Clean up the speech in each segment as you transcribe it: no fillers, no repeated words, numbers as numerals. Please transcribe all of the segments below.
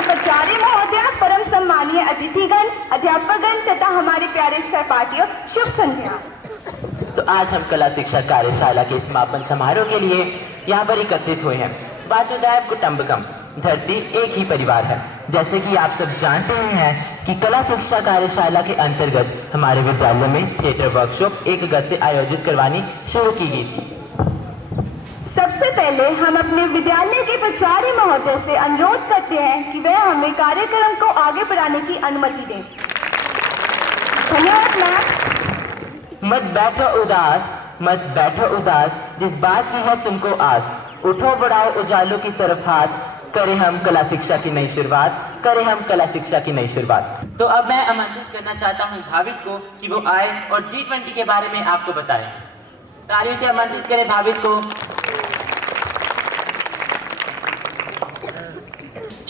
माननीय प्राचार्य महोदय, परम सम्मानीय अतिथिगण, अध्यापकगण तथा हमारे प्यारे सहपाठियों, शुभ संध्या। तो आज हम कला शिक्षा कार्यशाला के समापन समारोह के लिए यहाँ पर एकत्रित हुए हैं। वासुदेव कुटुंबकम, धरती एक ही परिवार है। जैसे कि आप सब जानते हैं कि कला शिक्षा कार्यशाला के अंतर्गत हमारे विद्यालय में थिएटर वर्कशॉप 1 अगस्त से आयोजित करवानी शुरू की गई थी। सबसे पहले हम अपने विद्यालय के प्राचार्य महोदय से अनुरोध करते हैं कि वह हमें कार्यक्रम को आगे बढ़ाने की अनुमति दें। धन्यवाद मैम। मत बैठो उदास, जिस बात की है तुमको आस। उठो बढ़ाओ उजालों की तरफ हाथ, करें हम कला शिक्षा की नई शुरुआत। तो अब मैं आमंत्रित करना चाहता हूँ भाविक को कि वो आए और G20 के बारे में आपको बताएं। तालियों से आमंत्रित करें भाविक को।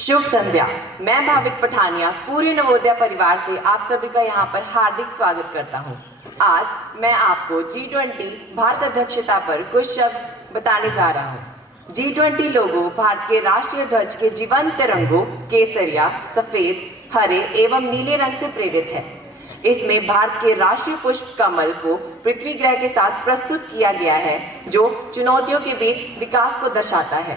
शुभ संध्या। मैं भाविक पठानिया पूरे नवोदय परिवार से आप सभी का यहाँ पर हार्दिक स्वागत करता हूँ। आज मैं आपको G20 भारत अध्यक्षता पर कुछ शब्द बताने जा रहा हूँ। G20 लोगो भारत के राष्ट्रीय ध्वज के जीवंत रंगों केसरिया, सफेद, हरे एवं नीले रंग से प्रेरित है। इसमें भारत के राष्ट्रीय पुष्प कमल को पृथ्वी ग्रह के साथ प्रस्तुत किया गया है, जो चुनौतियों के बीच विकास को दर्शाता है।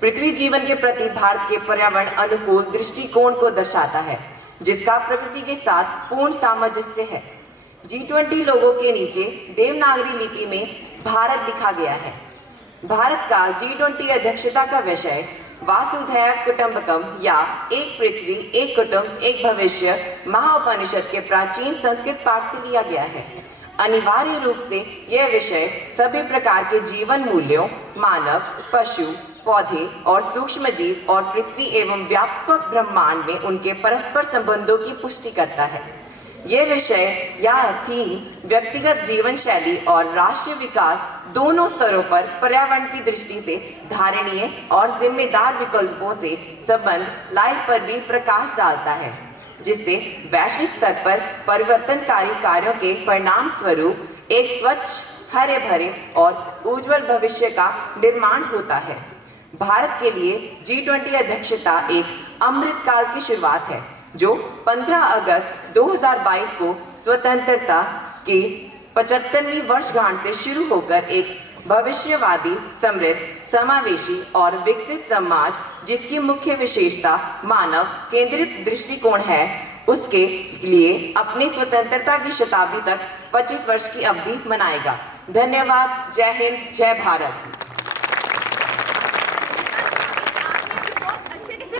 पृथ्वी जीवन के प्रति भारत के पर्यावरण अनुकूल दृष्टिकोण को दर्शाता है, जिसका प्रकृति के साथ पूर्ण सामंजस्य है। G20 लोगों के नीचे देवनागरी लिपि में भारत लिखा गया है। भारत का G20 अध्यक्षता का विषय वासुधैव कुटुंबकम या एक पृथ्वी एक कुटुंब एक भविष्य महाउपनिषद के प्राचीन संस्कृत पाठ से लिया गया है। अनिवार्य रूप से यह विषय सभी प्रकार के जीवन मूल्यों, मानव, पशु, पौधे और सूक्ष्म जीव और पृथ्वी एवं व्यापक ब्रह्मांड में उनके परस्पर संबंधों की पुष्टि करता है। यह विषय या थीम व्यक्तिगत जीवन शैली और राष्ट्रीय विकास दोनों स्तरों पर पर्यावरण की दृष्टि से धारणीय और जिम्मेदार विकल्पों से संबंध लाइफ पर भी प्रकाश डालता है, जिससे वैश्विक स्तर पर परिवर्तनकारी कार्यों के परिणाम स्वरूप एक स्वच्छ, हरे भरे और उज्जवल भविष्य का निर्माण होता है। भारत के लिए G20 अध्यक्षता एक अमृत काल की शुरुआत है, जो 15 अगस्त 2022 को स्वतंत्रता की 75वीं वर्षगांठ से शुरू होकर एक भविष्यवादी, समृद्ध, समावेशी और विकसित समाज, जिसकी मुख्य विशेषता मानव केंद्रित दृष्टिकोण है, उसके लिए अपनी स्वतंत्रता की शताब्दी तक 25 वर्ष की अवधि मनाएगा। धन्यवाद। जय हिंद, जय भारत।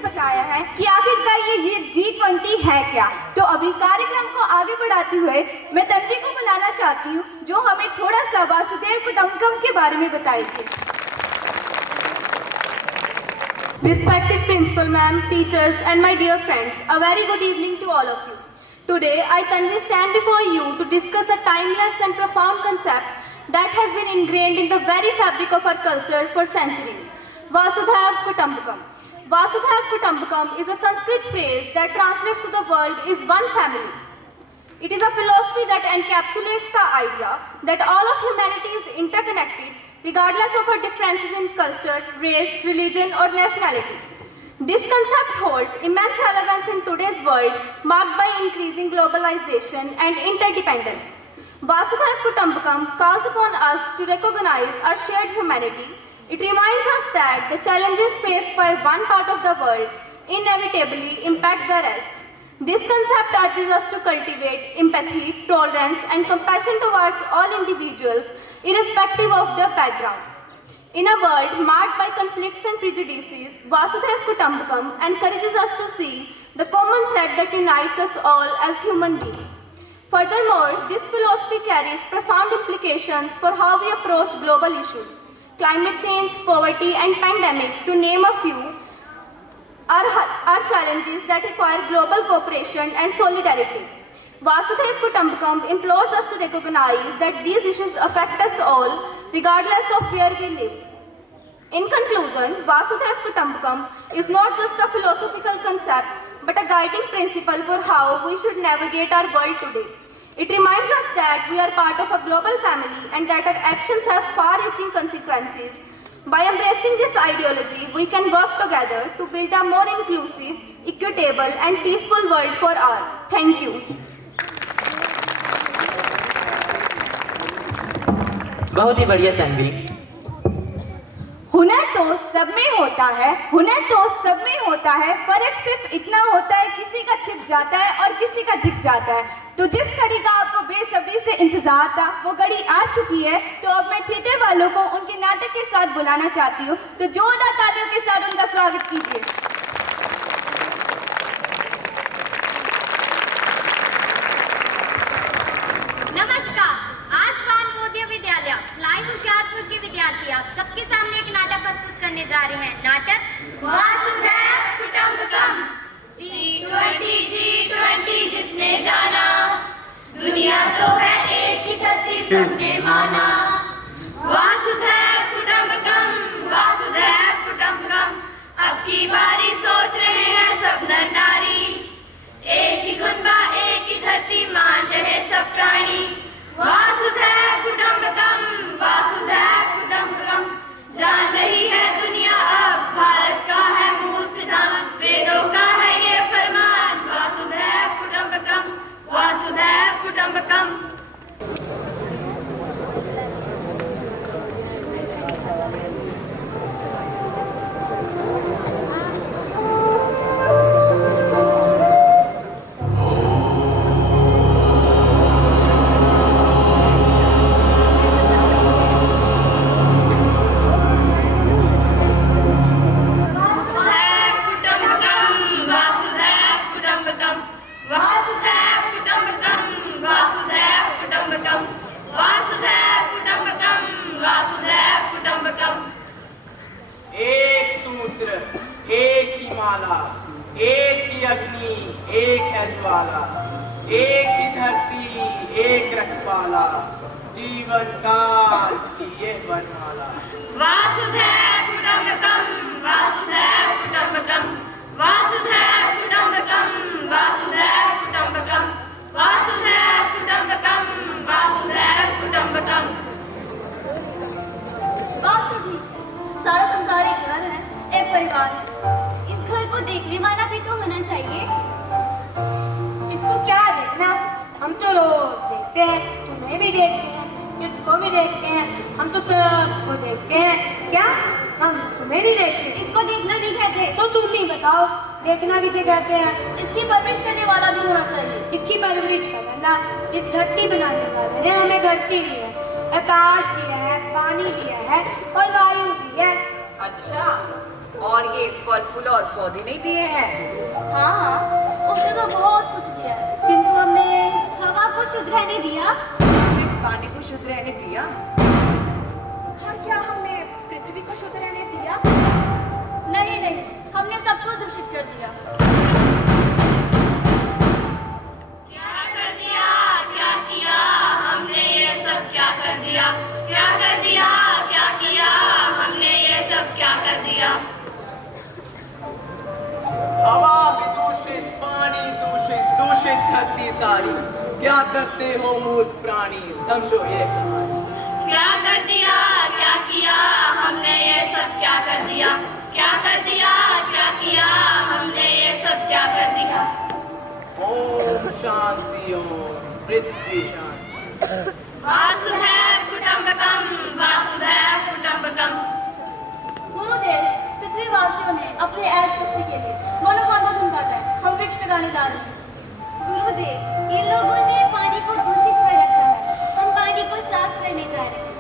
बताया है कि आखिरकार ये G20 है क्या। तो अभी कार्यक्रम को आगे बढ़ाते हुए मैं तन्वी को बुलाना चाहती हूँ, जो हमें थोड़ा सा वासुदेव कुटुंबकम के बारे में बताएगी। Respected principal ma'am, teachers and my dear friends, a very good evening to all of you. Today I Tanvi stand before you to discuss a timeless and profound concept that has been ingrained in the very fabric of our culture for centuries. Vasudhaiv Kutumbakam. Vasudhaiv Kutumbakam is a Sanskrit phrase that translates to the world is one family. It is a philosophy that encapsulates the idea that all of humanity is interconnected regardless of our differences in culture, race, religion or nationality. This concept holds immense relevance in today's world marked by increasing globalization and interdependence. Vasudhaiv Kutumbakam calls upon us to recognize our shared humanity. It reminds us that the challenges faced by one part of the world inevitably impact the rest. This concept urges us to cultivate empathy, tolerance, and compassion towards all individuals, irrespective of their backgrounds. In a world marked by conflicts and prejudices, Vasudhaiv Kutumbakam encourages us to see the common thread that unites us all as human beings. Furthermore, this philosophy carries profound implications for how we approach global issues. Climate change, poverty, and pandemics, to name a few, are challenges that require global cooperation and solidarity. Vasudhaiv Kutumbakam implores us to recognize that these issues affect us all, regardless of where we live. In conclusion, Vasudhaiv Kutumbakam is not just a philosophical concept, but a guiding principle for how we should navigate our world today. It reminds us that we are part of a global family and that our actions have far-reaching consequences. By embracing this ideology, we can work together to build a more inclusive, equitable and peaceful world for all. Thank you. बहुत ही बढ़िया तन्वी। हुनर तो सब में होता है, हुनर तो सब में होता है, फर्क सिर्फ इतना होता है किसी का छिप जाता है और किसी का दिख जाता है। तो जिस घड़ी का आपको बेसब्री से इंतजार था वो घड़ी आ चुकी है। तो अब मैं थिएटर वालों को उनके नाटक के साथ बुलाना चाहती हूँ, तो जोरदार तालियों के साथ उनका स्वागत कीजिए। नमस्कार, आज नवोदय विद्यालय फ्लाई होशियारपुर के विद्यार्थी आप सबके सामने एक नाटक प्रस्तुत करने जा रहे हैं। नाटक वासुदेव कुटुंबकम। G20 जिसने जाना, दुनिया तो है एक ही धरती सबने माना। वासुदेव कुटुंबकम, वासुदेव कुटुंबकम। अब की बारी सोच रहे हैं सब नर नारी, एक ही कुनबा एक ही धरती मान रहे सब प्राणी। वासुदेव कुटुंबकम, वासुदेव कुटुंबकम। जान रही है दुनिया अब भारत का है मूल सिद्धांत, वेदों का है ये फरमान। वासुदेव कुटुंबकम, वासुदेव कुटुंबकम। एक ही अग्नि एक है ज्वाला, एक ही धरती एक रखवाला, जीवन काल की ये वरमाला। वासुदेव कुटुंबकम, वासुदेव कुटुंबकम। वासुदेव कुटुंबकम, वासुदेव कुटुंबकम। वासुदेव कुटुंबकम, वासुदेव कुटुंबकम। बात तो ठीक है, सारा संसार एक घर है, एक परिवार है। इस घर को देखने वाला भी तो होना चाहिए। इसको क्या देखना, हम तो रोज देखते हैं, तुम्हें भी देखते हैं, इसको भी देखते हैं, हम तो सबको देखते हैं। क्या हम तुम्हें नहीं देखते? इसको देखना नहीं कहते। तो तुम ही बताओ, देखना किसे कहते हैं? इसकी परवरिश करने वाला भी होना चाहिए। इसकी परवरिश करना, इस धरती बनाने वाले ने हमें धरती दी है, आकाश दिया है, पानी दिया है और वायु दी है। अच्छा, और ये फल फूल और पौधे नहीं दिए हैं? हाँ, उसने तो बहुत कुछ दिया है, किंतु हमने हवा को शुद्ध रहने दिया, पानी को शुद्ध रहने दिया? हाँ, क्या हमने पृथ्वी को शुद्ध रहने दिया? नहीं नहीं, हमने सबको दूषित कर दिया। क्या कर दिया, क्या किया हमने ये सब, क्या कर दिया, क्या कर दिया, क्या किया हमने ये सब, क्या कर दिया। हवा भी दूषित, पानी दूषित, दूषित धरती सारी, क्या करते हो मूर्ख प्राणी, समझो ये कहानी। क्या कर दिया, क्या किया हमने ये सब, क्या कर दिया, क्या कर दिया, क्या किया हमने ये सब, क्या कर दिया। ओम शांति, ओम पृथ्वी शांति। वासुदेव कुटुंबकम, वासुदेव कुटुंबकम। गुरुदेव, पृथ्वीवासियों ने अपने ऐश मस्ती के लिए मनोकामना धन काटा है, हम वृक्ष लगाने जा रहे हैं। गुरुदेव, इन लोगों ने पानी को दूषित कर रखा है, हम पानी को साफ करने जा रहे हैं।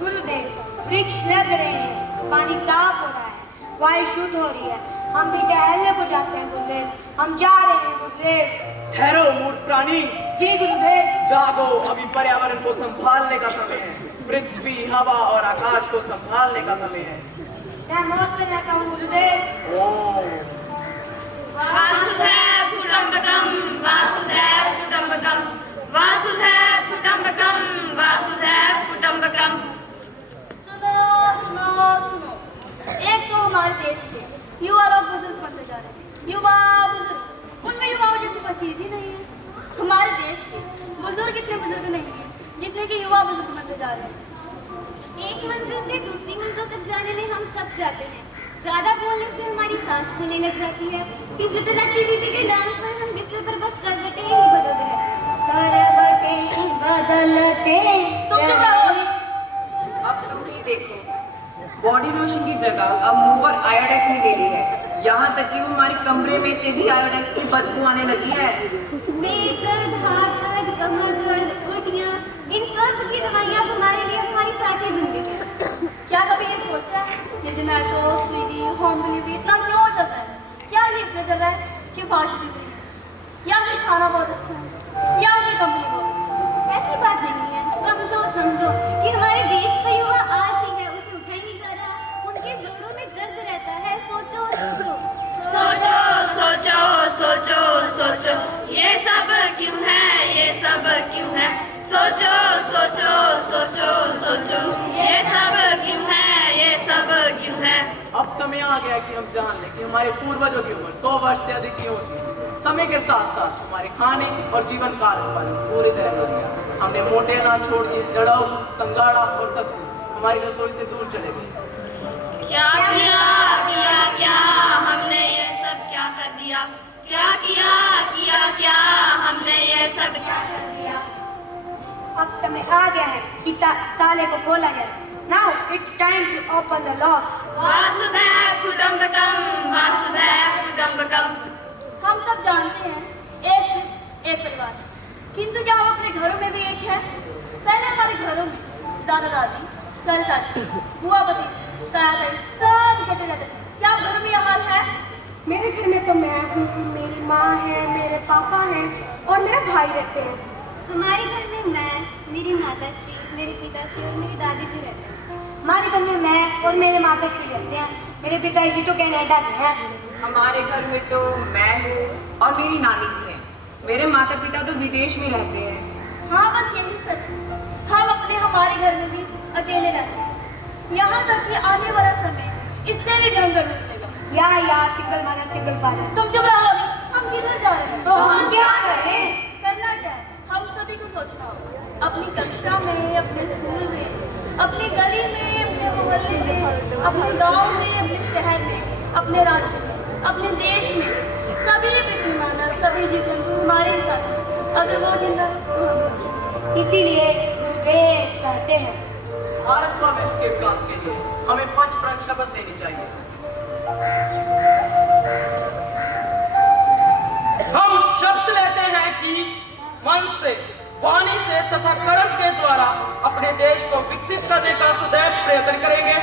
गुरुदेव, वृक्ष लग रहे हैं, पानी साफ हो रहा है, वायु शुद्ध हो रही है, हम भी टहलने को जाते हैं गुरुदेव, हम जा रहे हैं गुरुदेव। ठहरो मूर्ख प्राणी, जी गुरुदेव। जागो, अभी पर्यावरण को संभालने का समय है, पृथ्वी हवा और आकाश को संभालने का समय है। मैं मौत में रहता हूँ गुरुदेव। ओम वासुदेव कुटुंबकम, वासुदेव कुटुंबकम। वासुदेव कुटुंबकम, वासुदेव कुटुंबकम। सुनो सुनो सुनो, एक तो हमारे देश के युवा लोग बुजुर्ग बनते जा रहे हैं, युवा बुजुर्ग, उनमें युवाओं जैसी कोई चीज ही नहीं है। हमारे देश के बुजुर्ग इतने बुजुर्ग नहीं है जितने कि युवा बुजुर्ग बनते जा रहे हैं। एक मंजिल से दूसरी मंजिल तक जाने में हम थक जाते हैं, ज्यादा बोलने से हमारी सांस फूलने लग जाती है। फिजिकल एक्टिविटी के नाम पर हम बिस्तर पर बस करवटें ही बदलते हैं। करवटें बदलते। तुम चुप रहो। अब तुम ही देखो, बॉडी लोशन की जगह अब मुंह पर आयोडेक्स ने ले ली है। यहाँ तक कि वो हमारे कमरे में से भी आयोडेक्स की बदबू आने लगी है। पेट दर्द, हाथ दर्द, कमर दर्द, उल्टियाँ, इन सब की दवाइयाँ हमारे लिए हमारी साथी बन गई हैं। क्या कभी ये सोचा ये जोमेटो, स्विगी, होम डिलीवरी इतना क्यों हो जाता है? क्या ये इसलिए चल रहा है कि फास्ट डिलीवरी या फिर खाना बहुत अच्छा है या फिर कंपनी बहुत अच्छा है? ऐसी बात नहीं है। समझो कि हमारे देश का युवा आलसी है, उसे उठा ही नहीं जा रहा, उनके जोड़ों में दर्द रहता है। सोचो सोचो, ये सब क्यों है, ये सब क्यों है? सोचो, ये सब क्यों है, ये सब क्यों है? अब समय आ गया कि हम जान लें कि हमारे पूर्वजों की उम्र 100 वर्ष से अधिक क्यों होती है। समय के साथ साथ हमारे खाने और जीवन काल पर पूरी तरह बदल गया। हमने मोटे अनाज छोड़ दिए, जड़ाऊ, संगाड़ा और सत्तू हमारी रसोई से दूर चले गए। क्या हमने ये सब क्या कर दिया? क्या हमने ये सब क्या कर दिया? अब समय आ गया है कि ताले को खोला जाए। Now it's time to open the lock. Vasudev कुटुंबकम, Vasudev कुटुंबकम। हम सब जानते हैं एक पृथ्वी एक परिवार, किंतु क्या हम अपने घरों में भी एक है? पहले हमारे घरों में दादा दादी, चाचा चाची, बुआ भतीजे, ताया ताई सब इकट्ठे रहते थे। क्या आप घरों में यह हाल है? मेरे घर में तो मैं हूँ, मेरी माँ है, मेरे पापा हैं और मेरा भाई रहते हैं। हमारे घर में मैं, मेरी माताश्री, मेरे पिताश्री और मेरी दादी जी रहते हैं। हमारे घर में मैं और मेरे माताश्री रहते हैं। मेरे पिताजी तो कनाडा में हैं। हमारे घर में तो मैं हूँ और मेरी नानी जी हैं। मेरे माता पिता तो विदेश में रहते हैं। हाँ, बस यही सच है। हम अपने हमारे घर में भी अकेले रहते हैं। यहाँ तक कि आने वाला समय इससे भी भयंकर रूप लेगा। या सिंगल फादर। तुम चुप रहो। हम किधर जा रहे हैं? तो हम क्या करें? करना क्या है? हम सभी को सोचना होगा। अपनी कक्षा में, अपने स्कूल में, अपनी गली में, अपने मोहल्ले में, अपने गांव में, अपने शहर में, अपने राज्य में, अपने देश में, सभी पृथ्वी मानव, सभी जीव जंतु हमारे साथ हैं। अगर वो जिंदा है तो हम। इसीलिए गुरुदेव कहते हैं भारत व विश्व के विकास के लिए हमें पंचप्रण शपथ लेनी चाहिए। हम शपथ लेते हैं कि मन से, वाणी से तथा कर्म के द्वारा अपने देश को विकसित करने का सदैव प्रयत्न करेंगे।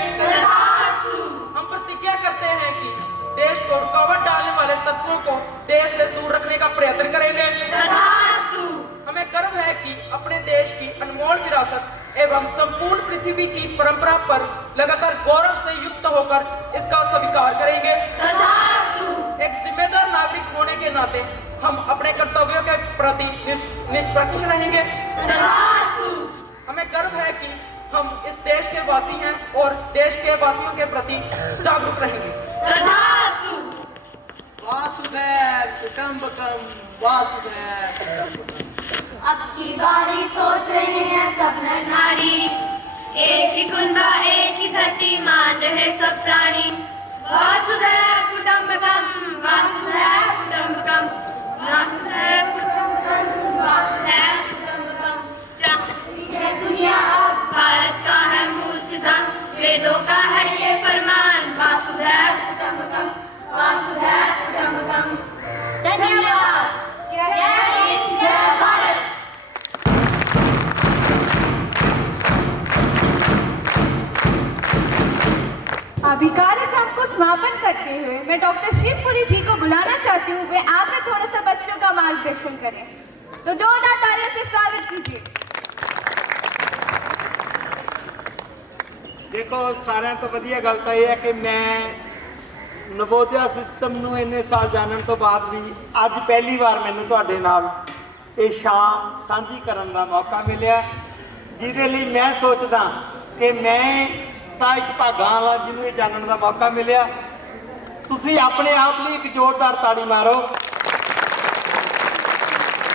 हम प्रतिज्ञा करते हैं कि देश को रुकावट डालने वाले तत्वों को देश से दूर रखने का प्रयत्न करेंगे। हमें गर्व है कि अपने देश की अनमोल विरासत एवं संपूर्ण पृथ्वी की परंपरा पर लगातार गौरव से युक्त होकर इसका स्वीकार करेंगे। एक जिम्मेदार नागरिक होने के नाते हम अपने कर्तव्यों के प्रति निष्पक्ष रहेंगे। हमें गर्व है कि हम इस देश के वासी हैं और देश के वासियों के प्रति जागरूक रहेंगे। वासुदेव कुटुंबकम, वासुदेव कुटुंबकम। अब की बारी सोच रहे हैं सब नर नारी, एक ही कुंभा, एक ही धरती, मान रहे सब प्राणी। वासुदेव कुटुंबकम, वासुदेव कुटुंबकम, वासुदेव कुटुंबकम, वासुदेव कुटुंबकम। है दुनिया अब भारत का है मूल सिद्धांत, वेदों का है ये फरमान। वासुदेव कुटुंबकम, वासुदेव कुटुंबकम। धन्यवाद। जय हिंद, जय भारत। अभी कार्यक्रम को समापन करते हुए मैं डॉक्टर शिवपुरी जी को बुलाना चाहती हूँ, वे आकर थोड़ा सा बच्चों का मार्गदर्शन करें। तो जोरदार तालियों से स्वागत कीजिए। देखो, सारिਆਂ ਤੋਂ ਵਧੀਆ ਗੱਲ ਤਾਂ ਇਹ ਹੈ ਕਿ ਮੈਂ ਨਵੋਦਿਆ ਸਿਸਟਮ ਨੂੰ ਇੰਨੇ ਸਾਲ ਜਾਣਨ ਤੋਂ ਬਾਅਦ ਵੀ ਅੱਜ ਪਹਿਲੀ ਵਾਰ ਮੈਨੂੰ ਤੁਹਾਡੇ ਨਾਲ ਇਹ ਸ਼ਾਮ ਸਾਂਝੀ ਕਰਨ ਦਾ ਮੌਕਾ ਮਿਲਿਆ, ਜਿਹਦੇ ਲਈ ਮੈਂ ਸੋਚਦਾ ਕਿ ਮੈਂ ਤਾਂ ਇੱਕ ਭਾਗਾਂ ਵਾਲਾ ਜਿਹਨੂੰ ਇਹ ਜਾਣਨ ਦਾ ਮੌਕਾ ਮਿਲਿਆ। ਤੁਸੀਂ ਆਪਣੇ ਆਪ ਲਈ ਇੱਕ ਜ਼ੋਰਦਾਰ ਤਾੜੀ ਮਾਰੋ,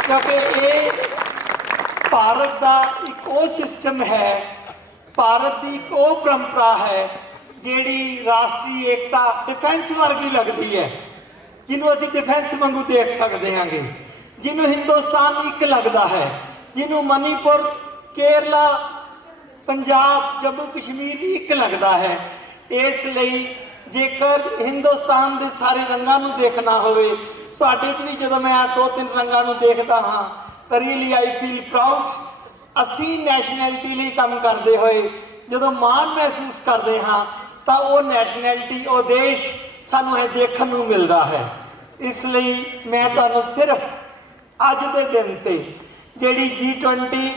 ਕਿਉਂਕਿ ਇਹ ਭਾਰਤ ਦਾ ਇੱਕ ਉਹ ਸਿਸਟਮ ਹੈ, ਭਾਰਤ ਦੀ ਇੱਕ ਉਹ ਪਰੰਪਰਾ ਹੈ ਜਿਹੜੀ ਰਾਸ਼ਟਰੀ ਏਕਤਾ ਡਿਫੈਂਸ ਵਰਗੀ ਲੱਗਦੀ ਹੈ, ਜਿਹਨੂੰ ਅਸੀਂ ਡਿਫੈਂਸ ਵਾਂਗੂ ਦੇਖ ਸਕਦੇ ਹਾਂਗੇ, ਜਿਹਨੂੰ ਹਿੰਦੁਸਤਾਨ ਇੱਕ ਲੱਗਦਾ ਹੈ, ਜਿਹਨੂੰ ਮਨੀਪੁਰ, ਕੇਰਲਾ, ਪੰਜਾਬ, ਜੰਮੂ ਕਸ਼ਮੀਰ ਇੱਕ ਲੱਗਦਾ ਹੈ। ਇਸ ਲਈ ਜੇਕਰ ਹਿੰਦੁਸਤਾਨ ਦੇ ਸਾਰੇ ਰੰਗਾਂ ਨੂੰ ਦੇਖਣਾ ਹੋਵੇ, ਤੁਹਾਡੇ 'ਚ ਵੀ ਜਦੋਂ ਮੈਂ 2-3 ਰੰਗਾਂ ਨੂੰ ਦੇਖਦਾ ਹਾਂ ਤਾਂ ਰੀਅਲੀ ਆਈ ਫੀਲ ਪ੍ਰਾਊਡ। ਅਸੀਂ ਨੈਸ਼ਨੈਲਿਟੀ ਲਈ ਕੰਮ ਕਰਦੇ ਹੋਏ ਜਦੋਂ ਮਾਣ ਮਹਿਸੂਸ ਕਰਦੇ ਹਾਂ ਤਾਂ ਉਹ ਨੈਸ਼ਨੈਲਿਟੀ, ਉਹ ਦੇਸ਼ ਸਾਨੂੰ ਇਹ ਦੇਖਣ ਨੂੰ ਮਿਲਦਾ ਹੈ। ਇਸ ਲਈ ਮੈਂ ਤੁਹਾਨੂੰ ਸਿਰਫ ਅੱਜ ਦੇ ਦਿਨ ਤੇ ਜਿਹੜੀ G20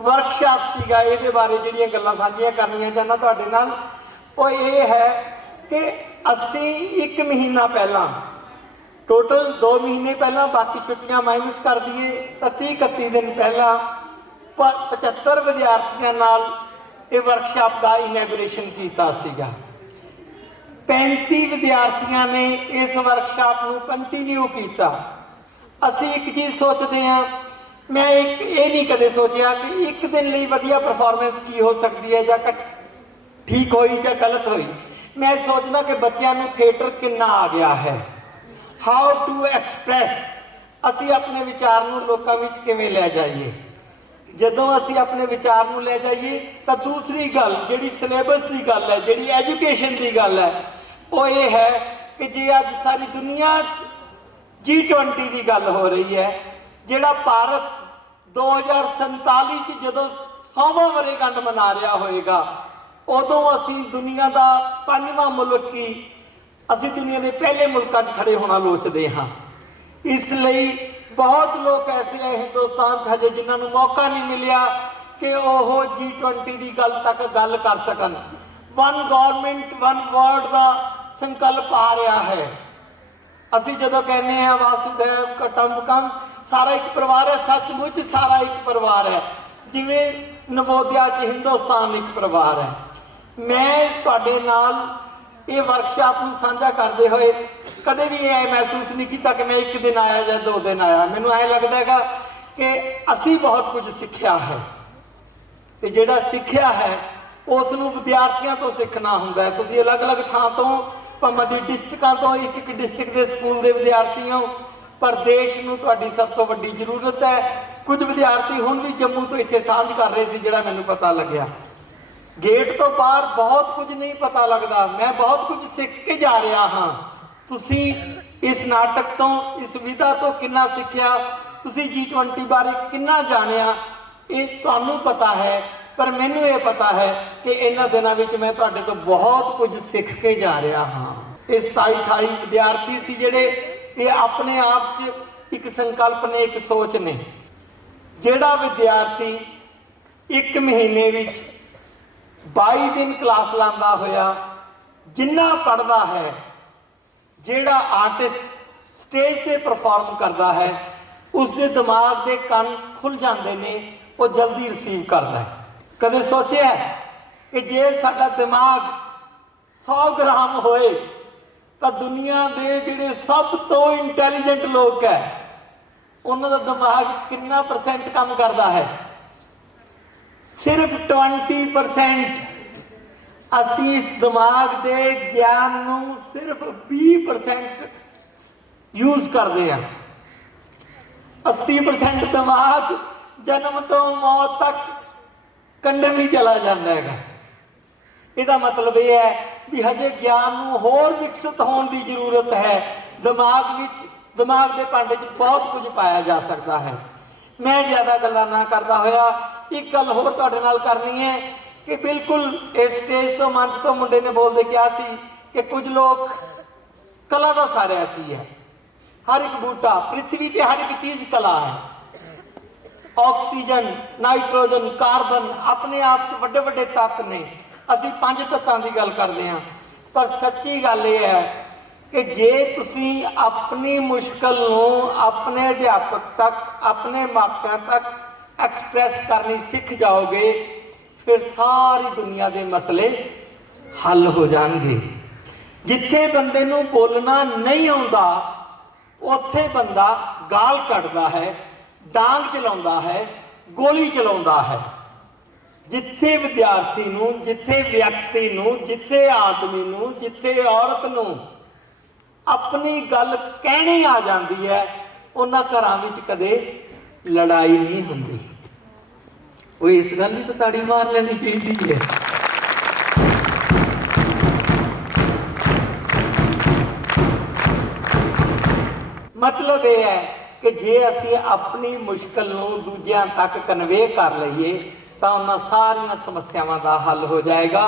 ਵਰਕਸ਼ਾਪ ਸੀਗਾ ਇਹਦੇ ਬਾਰੇ ਜਿਹੜੀਆਂ ਗੱਲਾਂ ਸਾਂਝੀਆਂ ਕਰਨੀਆਂ ਚਾਹੁੰਦਾ ਤੁਹਾਡੇ ਨਾਲ, ਉਹ ਇਹ ਹੈ ਕਿ ਅਸੀਂ 1 ਮਹੀਨਾ ਪਹਿਲਾਂ, ਟੋਟਲ 2 ਮਹੀਨੇ ਪਹਿਲਾਂ, ਬਾਕੀ ਛੁੱਟੀਆਂ ਮਾਈਨਸ ਕਰ ਦਈਏ ਤਾਂ 30-31 ਦਿਨ ਪਹਿਲਾਂ 75 ਵਿਦਿਆਰਥੀਆਂ ਨਾਲ ਇਹ ਵਰਕਸ਼ਾਪ ਦਾ ਇਨੈਗੋਰੇਸ਼ਨ ਕੀਤਾ ਸੀਗਾ। 35 ਵਿਦਿਆਰਥੀਆਂ ਨੇ ਇਸ ਵਰਕਸ਼ਾਪ ਨੂੰ ਕੰਟੀਨਿਊ ਕੀਤਾ। ਅਸੀਂ ਇੱਕ ਚੀਜ਼ ਸੋਚਦੇ ਹਾਂ, ਮੈਂ ਇਹ ਨਹੀਂ ਕਦੇ ਸੋਚਿਆ ਕਿ ਇੱਕ ਦਿਨ ਲਈ ਵਧੀਆ ਪਰਫਾਰਮੈਂਸ ਕੀ ਹੋ ਸਕਦੀ ਹੈ, ਜਾਂ ਠੀਕ ਹੋਈ ਜਾਂ ਗਲਤ ਹੋਈ। ਮੈਂ ਸੋਚਦਾ ਕਿ ਬੱਚਿਆਂ ਨੂੰ ਥੀਏਟਰ ਕਿੰਨਾ ਆ ਗਿਆ ਹੈ, ਹਾਊ ਟੂ ਐਕਸਪ੍ਰੈਸ, ਅਸੀਂ ਆਪਣੇ ਵਿਚਾਰ ਨੂੰ ਲੋਕਾਂ ਵਿੱਚ ਕਿਵੇਂ ਲੈ ਜਾਈਏ। ਜਦੋਂ ਅਸੀਂ ਆਪਣੇ ਵਿਚਾਰ ਨੂੰ ਲੈ ਜਾਈਏ ਤਾਂ ਦੂਸਰੀ ਗੱਲ ਜਿਹੜੀ ਸਿਲੇਬਸ ਦੀ ਗੱਲ ਹੈ, ਜਿਹੜੀ ਐਜੂਕੇਸ਼ਨ ਦੀ ਗੱਲ ਹੈ, ਉਹ ਇਹ ਹੈ ਕਿ ਜੇ ਅੱਜ ਸਾਰੀ ਦੁਨੀਆ 'ਚ G20 ਦੀ ਗੱਲ ਹੋ ਰਹੀ ਹੈ, ਜਿਹੜਾ ਭਾਰਤ 2047 'ਚ ਜਦੋਂ 100ਵਾਂ ਵਰ੍ਹੇਗੰਢ ਮਨਾ ਰਿਹਾ ਹੋਏਗਾ, ਉਦੋਂ ਅਸੀਂ ਦੁਨੀਆ ਦਾ 5ਵਾਂ ਮੁਲਕ ਹੀ, ਅਸੀਂ ਦੁਨੀਆ ਦੇ ਪਹਿਲੇ ਮੁਲਕਾਂ 'ਚ ਖੜੇ ਹੋਣਾ ਲੋਚਦੇ ਹਾਂ। ਇਸ ਲਈ ਬਹੁਤ ਲੋਕ ਐਸੇ ਹੈ ਹਿੰਦੁਸਤਾਨ 'ਚ ਹਜੇ ਜਿਨ੍ਹਾਂ ਨੂੰ ਮੌਕਾ ਨਹੀਂ ਮਿਲਿਆ ਕਿ ਉਹ G20 ਦੀ ਗੱਲ ਤੱਕ ਗੱਲ ਕਰ ਸਕਣ। ਵਨ ਗਵਰਨਮੈਂਟ ਵਨ ਵਰਡ ਦਾ ਸੰਕਲਪ ਆ ਰਿਹਾ ਹੈ। ਅਸੀਂ ਜਦੋਂ ਕਹਿੰਦੇ ਹਾਂ ਵਾਸੁਦੈਵ ਕੁਟੰਬਕਮ, ਸਾਰਾ ਇੱਕ ਪਰਿਵਾਰ ਹੈ, ਸੱਚਮੁੱਚ ਸਾਰਾ ਇੱਕ ਪਰਿਵਾਰ ਹੈ। ਜਿਵੇਂ ਨਵੋਦਿਆ 'ਚ ਹਿੰਦੁਸਤਾਨ ਇੱਕ ਪਰਿਵਾਰ ਹੈ। ਮੈਂ ਤੁਹਾਡੇ ਨਾਲ ਇਹ ਵਰਕਸ਼ਾਪ ਨੂੰ ਸਾਂਝਾ ਕਰਦੇ ਹੋਏ ਕਦੇ ਵੀ ਇਹ ਮਹਿਸੂਸ ਨਹੀਂ ਕੀਤਾ ਕਿ ਮੈਂ 1 ਦਿਨ ਆਇਆ ਜਾਂ 2 ਦਿਨ ਆਇਆ। ਮੈਨੂੰ ਐਂ ਲੱਗਦਾ ਹੈਗਾ ਕਿ ਅਸੀਂ ਬਹੁਤ ਕੁਝ ਸਿੱਖਿਆ ਹੈ, ਤੇ ਜਿਹੜਾ ਸਿੱਖਿਆ ਹੈ ਉਸ ਨੂੰ ਵਿਦਿਆਰਥੀਆਂ ਤੋਂ ਸਿੱਖਣਾ ਹੁੰਦਾ ਹੈ। ਤੁਸੀਂ ਅਲੱਗ-ਅਲੱਗ ਥਾਂ ਤੋਂ, ਭਾਵੇਂ ਦੀ ਡਿਸਟ੍ਰਿਕਾਂ ਤੋਂ, ਇੱਕ ਡਿਸਟ੍ਰਿਕਟ ਦੇ ਸਕੂਲ ਦੇ ਵਿਦਿਆਰਥੀ ਹੋ, ਪਰ ਦੇਸ਼ ਨੂੰ ਤੁਹਾਡੀ ਸਭ ਤੋਂ ਵੱਡੀ ਜ਼ਰੂਰਤ ਹੈ। ਕੁਝ ਵਿਦਿਆਰਥੀ ਹੁਣ ਵੀ ਜੰਮੂ ਤੋਂ ਇੱਥੇ ਸਾਂਝ ਕਰ ਰਹੇ ਸੀ, ਜਿਹੜਾ ਮੈਨੂੰ ਪਤਾ ਲੱਗਿਆ। ਗੇਟ ਤੋਂ ਬਾਹਰ ਬਹੁਤ ਕੁਝ ਨਹੀਂ ਪਤਾ ਲੱਗਦਾ, ਮੈਂ ਬਹੁਤ ਕੁਝ ਸਿੱਖ ਕੇ ਜਾ ਰਿਹਾ ਹਾਂ। ਤੁਸੀਂ ਇਸ ਨਾਟਕ ਤੋਂ, ਇਸ ਵਿਧਾ ਤੋਂ ਕਿੰਨਾ ਸਿੱਖਿਆ, ਤੁਸੀਂ G20 ਬਾਰੇ ਕਿੰਨਾ ਜਾਣਿਆ, ਇਹ ਤੁਹਾਨੂੰ ਪਤਾ ਹੈ। ਪਰ ਮੈਨੂੰ ਇਹ ਪਤਾ ਹੈ ਕਿ ਇਹਨਾਂ ਦਿਨਾਂ ਵਿੱਚ ਮੈਂ ਤੁਹਾਡੇ ਤੋਂ ਬਹੁਤ ਕੁਝ ਸਿੱਖ ਕੇ ਜਾ ਰਿਹਾ ਹਾਂ। ਇਹ 27-28 ਵਿਦਿਆਰਥੀ ਸੀ ਜਿਹੜੇ ਇਹ ਆਪਣੇ ਆਪ 'ਚ ਇੱਕ ਸੰਕਲਪ ਨੇ, ਇੱਕ ਸੋਚ ਨੇ। ਜਿਹੜਾ ਵਿਦਿਆਰਥੀ 1 ਮਹੀਨੇ ਵਿੱਚ 22 ਦਿਨ ਕਲਾਸ ਲਾਉਂਦਾ ਹੋਇਆ ਜਿੰਨਾ ਪੜ੍ਹਦਾ ਹੈ, ਜਿਹੜਾ ਆਰਟਿਸਟ ਸਟੇਜ ਤੇ ਪਰਫਾਰਮ ਕਰਦਾ ਹੈ, ਉਸ ਦੇ ਦਿਮਾਗ ਦੇ ਕੰਨ ਖੁੱਲ ਜਾਂਦੇ ਨੇ, ਉਹ ਜਲਦੀ ਰਿਸੀਵ ਕਰਦਾ ਹੈ। ਕਦੇ ਸੋਚਿਆ ਕਿ ਜੇ ਸਾਡਾ ਦਿਮਾਗ 100 ਗ੍ਰਾਮ ਹੋਏ ਤਾਂ ਦੁਨੀਆ ਦੇ ਜਿਹੜੇ ਸਭ ਤੋਂ ਇੰਟੈਲੀਜੈਂਟ ਲੋਕ ਹੈ, ਉਹਨਾਂ ਦਾ ਦਿਮਾਗ ਕਿੰਨਾ % ਕੰਮ ਕਰਦਾ ਹੈ? ਸਿਰਫ 20%। ਅਸੀਂ ਇਸ ਦਿਮਾਗ ਦੇ ਗਿਆਨ ਨੂੰ ਸਿਰਫ 20% ਯੂਜ਼ ਕਰਦੇ ਹਾਂ। 80% ਦਿਮਾਗ ਜਨਮ ਤੋਂ ਮੌਤ ਤੱਕ ਕੰਡਮ ਹੀ ਚਲਾ ਜਾਂਦਾ ਹੈਗਾ। ਇਹਦਾ ਮਤਲਬ ਇਹ ਹੈ ਵੀ ਹਜੇ ਗਿਆਨ ਨੂੰ ਹੋਰ ਵਿਕਸਿਤ ਹੋਣ ਦੀ ਜ਼ਰੂਰਤ ਹੈ। ਦਿਮਾਗ ਦੇ ਭਾਂਡੇ 'ਚ ਬਹੁਤ ਕੁਝ ਪਾਇਆ ਜਾ ਸਕਦਾ ਹੈ। ਮੈਂ ਜ਼ਿਆਦਾ ਗੱਲਾਂ ਨਾ ਕਰਦਾ ਹੋਇਆ ਇੱਕ ਗੱਲ ਹੋਰ ਤੁਹਾਡੇ ਨਾਲ ਕਰਨੀ ਹੈ ਕਿ ਬਿਲਕੁਲ ਇਸ ਸਟੇਜ ਤੋਂ, ਮੰਚ ਤੋਂ ਮੁੰਡੇ ਨੇ ਬੋਲਦੇ ਕਿਹਾ ਸੀ ਕਿ ਕੁਝ ਲੋਕ ਕਲਾ ਦਾ ਸਾਰਿਆਂ 'ਚ ਹੀ ਹੈ। ਹਰ ਇੱਕ ਬੂਟਾ, ਪ੍ਰਿਥਵੀ ਤੇ ਹਰ ਇੱਕ ਚੀਜ਼ ਕਲਾ ਹੈ। ਆਕਸੀਜਨ, ਨਾਈਟ੍ਰੋਜਨ, ਕਾਰਬਨ ਆਪਣੇ ਆਪ 'ਚ ਵੱਡੇ ਵੱਡੇ ਤੱਤ ਨੇ। ਅਸੀਂ 5 ਤੱਤਾਂ ਦੀ ਗੱਲ ਕਰਦੇ ਹਾਂ, ਪਰ ਸੱਚੀ ਗੱਲ ਇਹ ਹੈ ਕਿ ਜੇ ਤੁਸੀਂ ਆਪਣੀ ਮੁਸ਼ਕਲ ਨੂੰ ਆਪਣੇ ਅਧਿਆਪਕ ਤੱਕ, ਆਪਣੇ ਮਾਪਿਆਂ ਤੱਕ ਐਕਸਪ੍ਰੈਸ ਕਰਨੀ ਸਿੱਖ ਜਾਓਗੇ, ਫਿਰ ਸਾਰੀ ਦੁਨੀਆ ਦੇ ਮਸਲੇ ਹੱਲ ਹੋ ਜਾਣਗੇ। ਜਿੱਥੇ ਬੰਦੇ ਨੂੰ ਬੋਲਣਾ ਨਹੀਂ ਆਉਂਦਾ, ਉੱਥੇ ਬੰਦਾ ਗਾਲ ਕੱਢਦਾ ਹੈ, ਡਾਂਗ ਚਲਾਉਂਦਾ ਹੈ, ਗੋਲੀ ਚਲਾਉਂਦਾ ਹੈ। ਜਿੱਥੇ ਵਿਦਿਆਰਥੀ ਨੂੰ, ਜਿੱਥੇ ਵਿਅਕਤੀ ਨੂੰ, ਜਿੱਥੇ ਆਦਮੀ ਨੂੰ, ਜਿੱਥੇ ਔਰਤ ਨੂੰ ਆਪਣੀ ਗੱਲ ਕਹਿਣੀ ਆ ਜਾਂਦੀ ਹੈ, ਉਹਨਾਂ ਘਰਾਂ ਵਿੱਚ ਕਦੇ ਲੜਾਈ ਨਹੀਂ ਹੁੰਦੀ। ਉਹ ਇਸ ਗੱਲ ਦੀ ਤਾਂ ਤਾੜੀ ਮਾਰ ਲੈਣੀ ਚਾਹੀਦੀ ਹੈ। ਮਤਲਬ ਇਹ ਹੈ ਕਿ ਜੇ ਅਸੀਂ ਆਪਣੀ ਮੁਸ਼ਕਲ ਨੂੰ ਦੂਜਿਆਂ ਤੱਕ ਕਨਵੇ ਕਰ ਲਈਏ ਤਾਂ ਉਹਨਾਂ ਸਾਰੀਆਂ ਸਮੱਸਿਆਵਾਂ ਦਾ ਹੱਲ ਹੋ ਜਾਏਗਾ।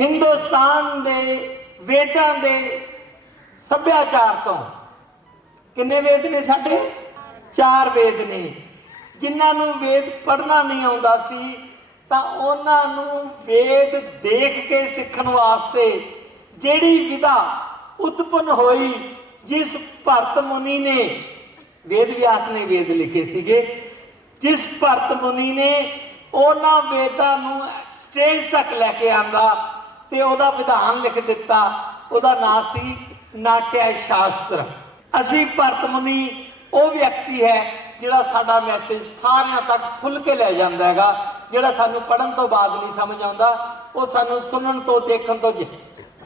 ਹਿੰਦੁਸਤਾਨ ਦੇ ਵੇਦਾਂ ਦੇ ਸੱਭਿਆਚਾਰ ਤੋਂ ਕਿੰਨੇ ਵੇਦ ਨੇ ਸਾਡੇ? 4 ਵੇਦ ਨੇ। ਜਿਨ੍ਹਾਂ ਨੂੰ ਵੇਦ ਪੜ੍ਹਨਾ ਨਹੀਂ ਆਉਂਦਾ ਸੀ ਤਾਂ ਉਹਨਾਂ ਨੂੰ ਵੇਦ ਦੇਖ ਕੇ ਸਿੱਖਣ ਵਾਸਤੇ ਜਿਹੜੀ ਵਿਧਾ ਉਤਪੰਨ ਹੋਈ, ਜਿਸ ਭਰਤ ਮੁਨੀ ਨੇ, ਵੇਦ ਵਿਆਸ ਨੇ ਵੇਦ ਲਿਖੇ ਸੀਗੇ, ਜਿਸ ਭਰਤ ਮੁਨੀ ਨੇ ਉਹਨਾਂ ਵੇਦਾਂ ਨੂੰ ਸਟੇਜ ਤੱਕ ਲੈ ਕੇ ਆਂਦਾ ਤੇ ਉਹਦਾ ਵਿਧਾਨ ਲਿਖ ਦਿੱਤਾ, ਉਹਦਾ ਨਾਂ ਸੀ ਨਾਟਯ ਸ਼ਾਸਤਰ। ਅਸੀਂ ਭਰਤ ਮੁਨੀ ਉਹ ਵਿਅਕਤੀ ਹੈ ਜਿਹੜਾ ਸਾਡਾ ਮੈਸੇਜ ਸਾਰਿਆਂ ਤੱਕ ਖੁੱਲ੍ਹ ਕੇ ਲੈ ਜਾਂਦਾ ਹੈਗਾ। ਜਿਹੜਾ ਸਾਨੂੰ ਪੜ੍ਹਨ ਤੋਂ ਬਾਅਦ ਨਹੀਂ ਸਮਝ ਆਉਂਦਾ, ਉਹ ਸਾਨੂੰ ਸੁਣਨ ਤੋਂ, ਦੇਖਣ ਤੋਂ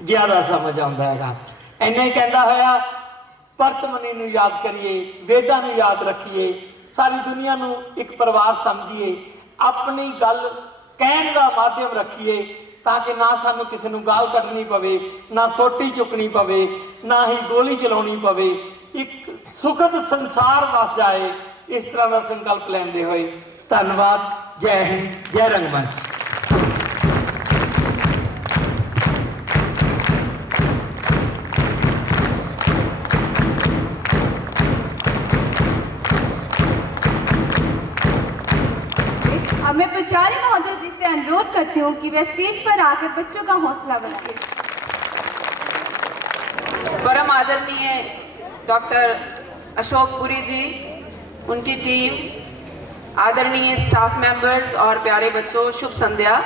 ਜ਼ਿਆਦਾ ਸਮਝ ਆਉਂਦਾ ਹੈਗਾ। ਇੰਨਾ ਹੀ ਕਹਿੰਦਾ ਹੋਇਆ ਭਰਤ ਮੁਨੀ ਨੂੰ ਯਾਦ ਕਰੀਏ, ਵੇਦਾਂ ਨੂੰ ਯਾਦ ਰੱਖੀਏ, ਸਾਰੀ ਦੁਨੀਆ ਨੂੰ ਇੱਕ ਪਰਿਵਾਰ ਸਮਝੀਏ, ਆਪਣੀ ਗੱਲ ਕਹਿਣ ਦਾ ਮਾਧਿਅਮ ਰੱਖੀਏ ਤਾਂ ਕਿ ਨਾ ਸਾਨੂੰ ਕਿਸੇ ਨੂੰ ਗਾਲ ਕੱਢਣੀ ਪਵੇ, ਨਾ ਸੋਟੀ ਚੁੱਕਣੀ ਪਵੇ, ਨਾ ਹੀ ਗੋਲੀ ਚਲਾਉਣੀ ਪਵੇ, ਇੱਕ ਸੁਖਦ ਸੰਸਾਰ ਵਸ ਜਾਏ। ਇਸ ਤਰ੍ਹਾਂ ਦਾ ਸੰਕਲਪ ਲੈਂਦੇ ਹੋਏ ਧੰਨਵਾਦ। ਜੈ ਹਿੰਦ, ਜੈ ਰੰਗਮੰਚ। अब मैं प्राचार्य महोदय जी से अनुरोध करती हूँ कि वे स्टेज पर आकर बच्चों का हौसला बढ़ाएं। परम आदरणीय डॉक्टर अशोक पुरी जी, उनकी टीम, आदरणीय स्टाफ मेंबर्स और प्यारे बच्चों, शुभ संध्या।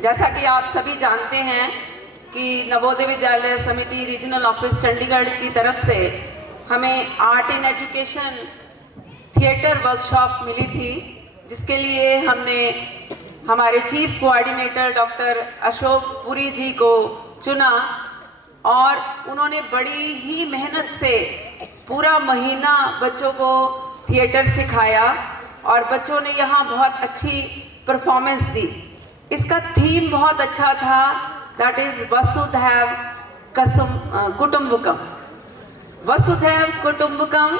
जैसा कि आप सभी जानते हैं कि नवोदय विद्यालय समिति रीजनल ऑफिस चंडीगढ़ की तरफ से हमें art in education theatre workshop मिली थी, जिसके लिए हमने हमारे chief coordinator doctor Ashok Puri ji को चुना और उन्होंने बड़ी ही मेहनत से पूरा महीना बच्चों को थिएटर सिखाया और बच्चों ने यहाँ बहुत अच्छी परफॉर्मेंस दी। इसका थीम बहुत अच्छा था, दैट इज वसुधैव कुटुंबकम। वसुधैव कुटुंबकम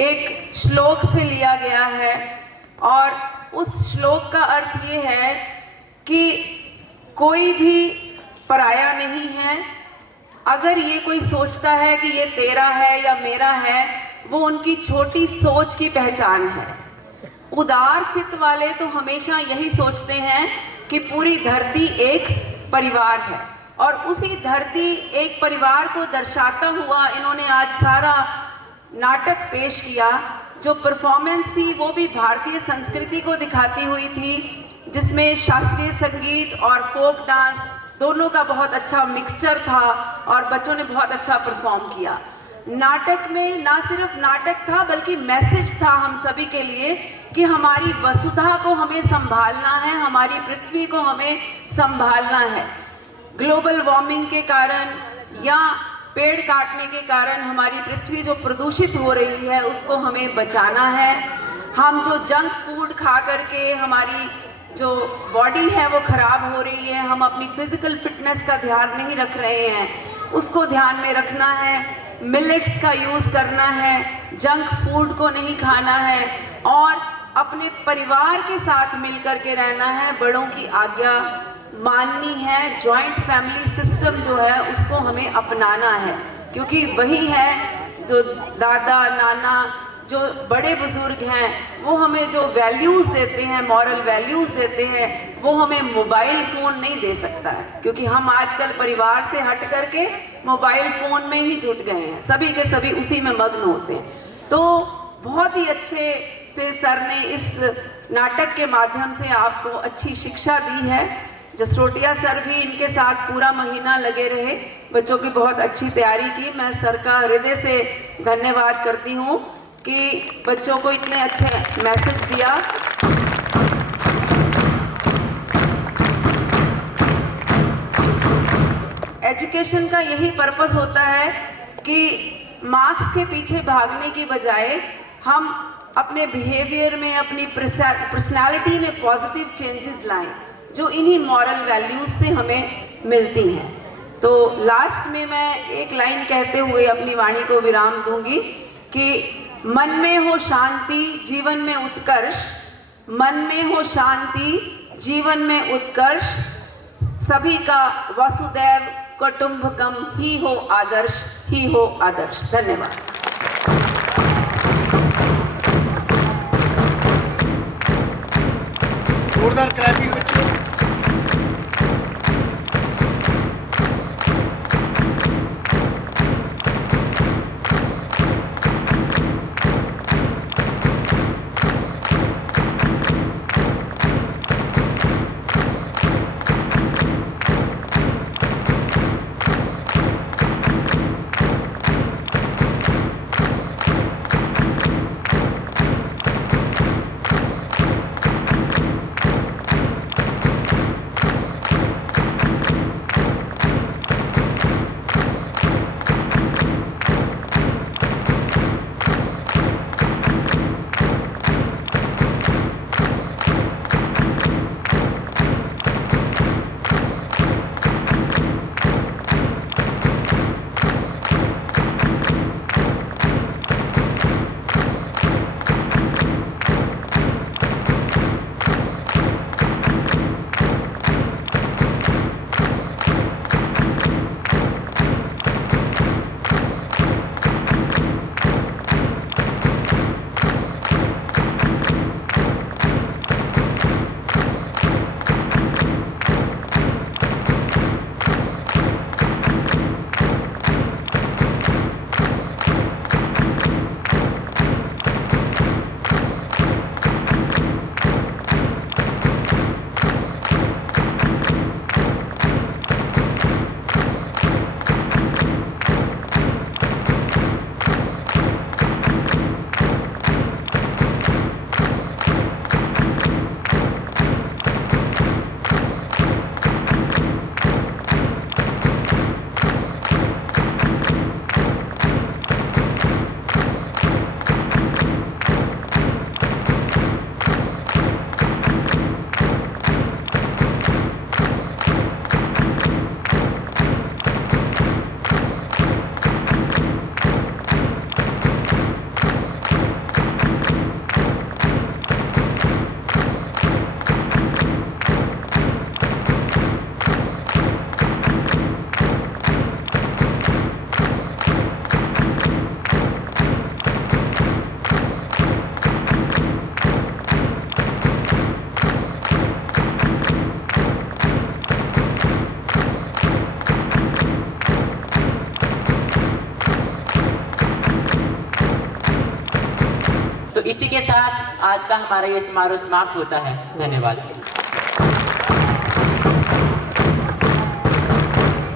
एक श्लोक से लिया गया है और उस श्लोक का अर्थ ये है कि कोई भी पराया नहीं है। अगर ये कोई सोचता है कि ये तेरा है या मेरा है, वो उनकी छोटी सोच की पहचान है। उदार चित्त वाले तो हमेशा यही सोचते हैं कि पूरी धरती एक परिवार है और उसी धरती एक परिवार को दर्शाता हुआ इन्होंने आज सारा नाटक पेश किया। जो परफॉर्मेंस थी वो भी भारतीय संस्कृति को दिखाती हुई थी, जिसमें शास्त्रीय संगीत और फोक डांस दोनों का बहुत अच्छा मिक्सचर था और बच्चों ने बहुत अच्छा परफॉर्म किया। नाटक में ना सिर्फ नाटक था बल्कि मैसेज था हम सभी के लिए कि हमारी वसुधा को हमें संभालना है, हमारी पृथ्वी को हमें संभालना है। ग्लोबल वार्मिंग के कारण या पेड़ काटने के कारण हमारी पृथ्वी जो प्रदूषित हो रही है उसको हमें बचाना है। हम जो जंक फूड खा करके हमारी जो बॉडी है वो खराब हो रही है, हम अपनी फिजिकल फिटनेस का ध्यान नहीं रख रहे हैं, उसको ध्यान में रखना है। मिलेट्स का यूज़ करना है, जंक फूड को नहीं खाना है और अपने परिवार के साथ मिलकर के रहना है, बड़ों की आज्ञा माननी है। जॉइंट फैमिली सिस्टम जो है उसको हमें अपनाना है, क्योंकि वही है जो दादा नाना जो बड़े बुजुर्ग हैं वो हमें जो वैल्यूज़ देते हैं, मॉरल वैल्यूज़ देते हैं, वो हमें मोबाइल फ़ोन नहीं दे सकता है। क्योंकि हम आजकल परिवार से हट करके मोबाइल फ़ोन में ही जुट गए हैं, सभी के सभी उसी में मग्न होते हैं। तो बहुत ही अच्छे से सर ने इस नाटक के माध्यम से आपको अच्छी शिक्षा दी है। जसरोटिया सर भी इनके साथ पूरा महीना लगे रहे, बच्चों की बहुत अच्छी तैयारी की। मैं सर का हृदय से धन्यवाद करती हूँ कि बच्चों को इतने अच्छे मैसेज दिया। एजुकेशन का यही पर्पस होता है कि मार्क्स के पीछे भागने की बजाय हम अपने बिहेवियर में, अपनी पर्सनालिटी में पॉजिटिव चेंजेस लाएं, जो इन्हीं मॉरल वैल्यूज से हमें मिलती हैं। तो लास्ट में मैं एक लाइन कहते हुए अपनी वाणी को विराम दूंगी कि मन में हो शांति, जीवन में उत्कर्ष, मन में हो शांति, जीवन में उत्कर्ष, सभी का वसुदैव कुटुंबकम ही हो आदर्श, ही हो आदर्श। धन्यवाद। जोरदार क्लैपिंग बच्चों। इसी के साथ आज का हमारा ये समारोह समाप्त होता है। धन्यवाद।